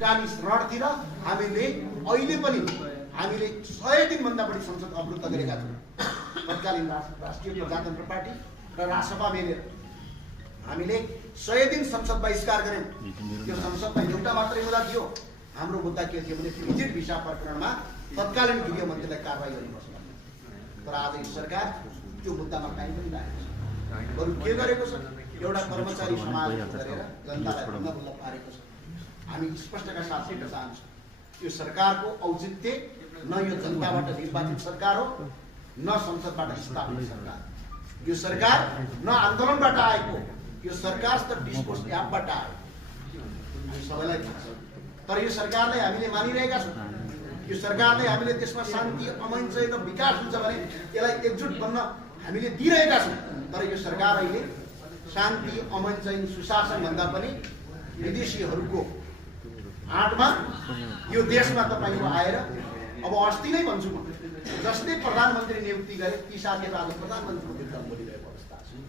भुटानी रणतिर हामीले अहिले पनि हामीले 100 दिनभन्दा बढी संसद अवरुद्ध गरेका छौँ। तत्कालीन राष्ट्रिय प्रजातन्त्र पार्टी र राजसभा मिलेर हामीले 100 दिन संसद बहिष्कार गर्यौँ। त्यो संसदमा एउटा मात्रै मुद्दा थियो। हाम्रो मुद्दा के थियो भने भिजिट भिसा प्रकरणमा तत्कालीन गृह मन्त्रीलाई कारबाही गर्नुपर्छ। तर आज यो सरकार त्यो मुद्दामा काहीँ पनि लागेको छ। बरु के गरेको छ, एउटा कर्मचारी समाज गरेर जनतालाई बल्ल पारेको छ। हामी स्पष्टका साथ भन्न चाहन्छौँ, यो सरकारको औचित्य न यो जनताबाट निर्वाचित सरकार हो, न संसदबाट स्थापित सरकार। यो सरकार न आन्दोलनबाट आएको, यो सरकार त डिस्कोर्स एपबाट आयो। हामी सबैलाई थाहा छ। तर यो सरकारलाई हामीले मानिरहेका छौँ। यो सरकारले हामीले त्यसमा शान्ति, अमन चाहिँ विकास हुन्छ भने यसलाई एकजुट बन्न हामीले दिइरहेका छौँ। तर यो सरकार अहिले शान्ति, अमन चाहिँ सुशासन भन्दा पनि विदेशीहरूको आडमा यो देशमा तपाईको आएर अब अस्ति नै भन्छु म, जसले प्रधानमन्त्री नियुक्ति गरे ती साथीहरू आज प्रधानमन्त्रीको विरुद्ध बोलिरहेको अवस्था छ।